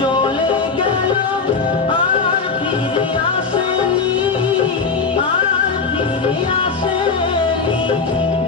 চলে গেল আর ফিরে আসেনি আর ফিরে আসেনি।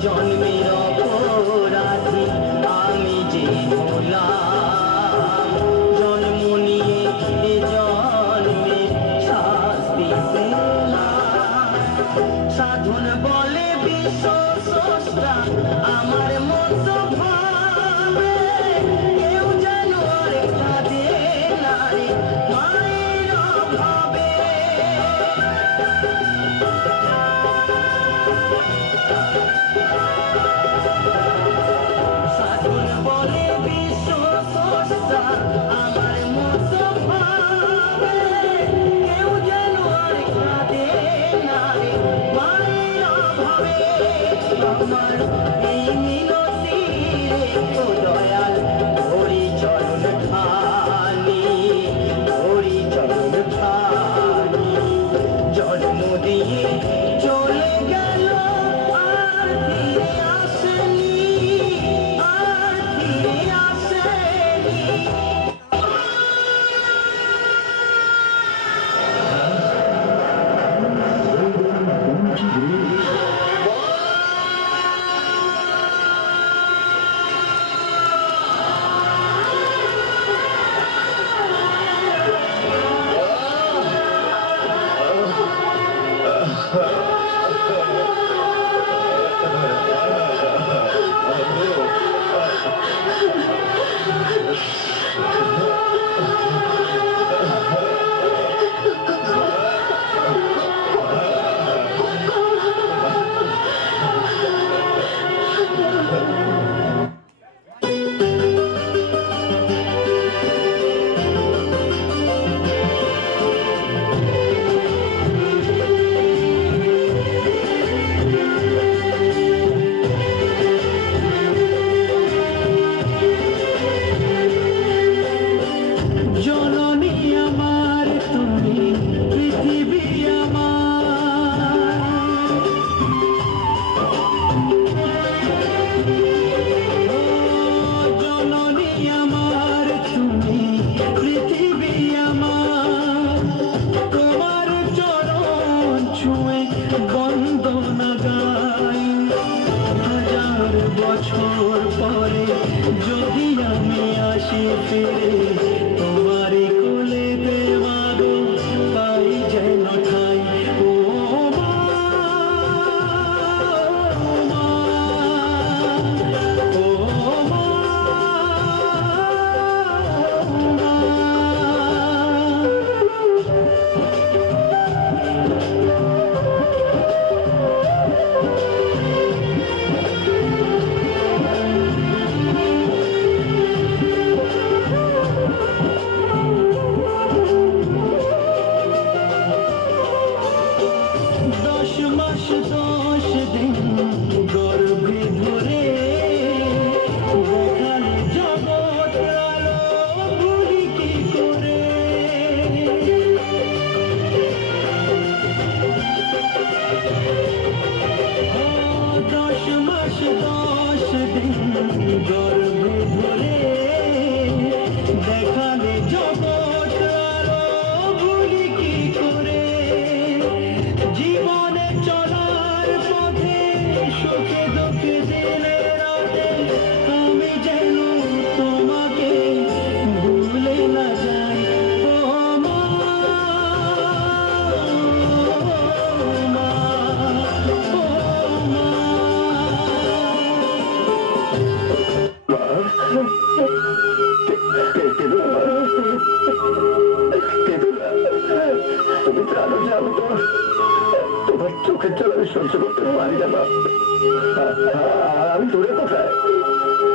叫你。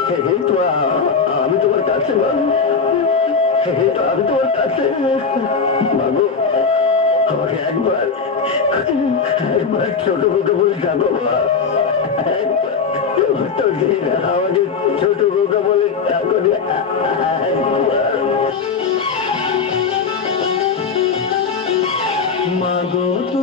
হে তো আমি তোমার কাছে, মা। হে তো আমি তোমার কাছে। মাগো আমাকে একবার একবার ছোট বউকে বলে দিন আমাকে ছোট বউকে বলে। একবার। মাগো তুমি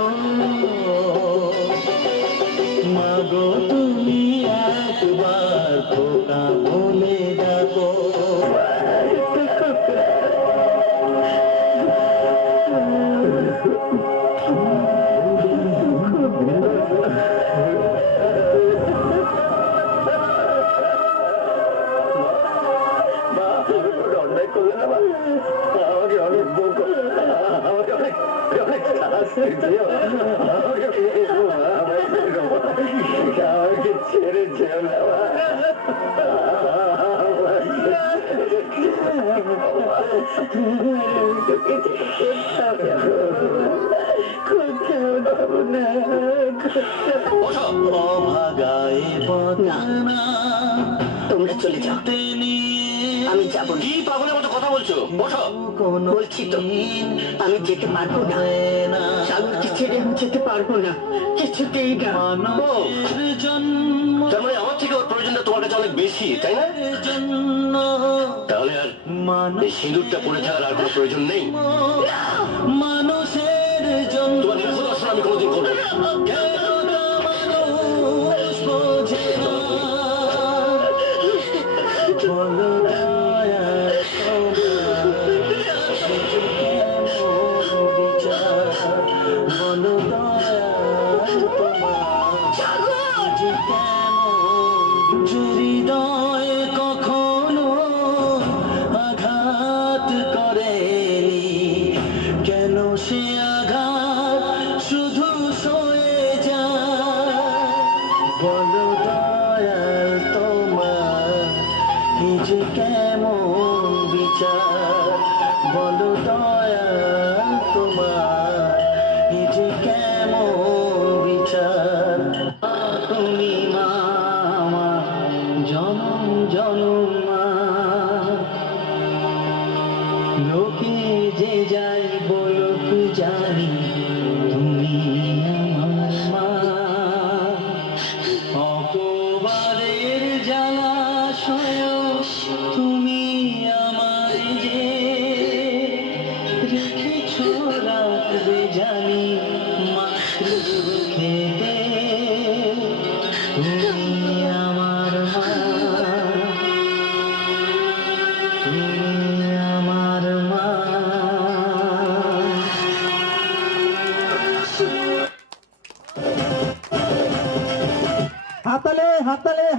মা, আমি কোনো অন্যায় করলাম না, মা। আমাকে অনেক বউ তোমরা চলে যাও। আমি যাব কি পাগলের মতো কথা বলছো? ওঠো। বলছি তো আমি যেতে পারব না। চালুকে ছেড়ে আমি যেতে পারব না। কিছুতেই না। জন্ম তার মানে আমার থেকে ওর প্রয়োজনটা তোমার কাছে অনেক বেশি তাই না? তাহলে আর এই সিঁদুরটা পরে থাকার আর কোনো প্রয়োজন নেই। মানুষের জন্য তোমার নিরাপদ দর্শন আমি কোনোদিন করব যে কেমন বিচার। বলো দয়াল তোমার কি যে কেমন বিচার? তুমি মা আমার জনম জনম লোকে যে যাই বলুক জানি Mm-hmm.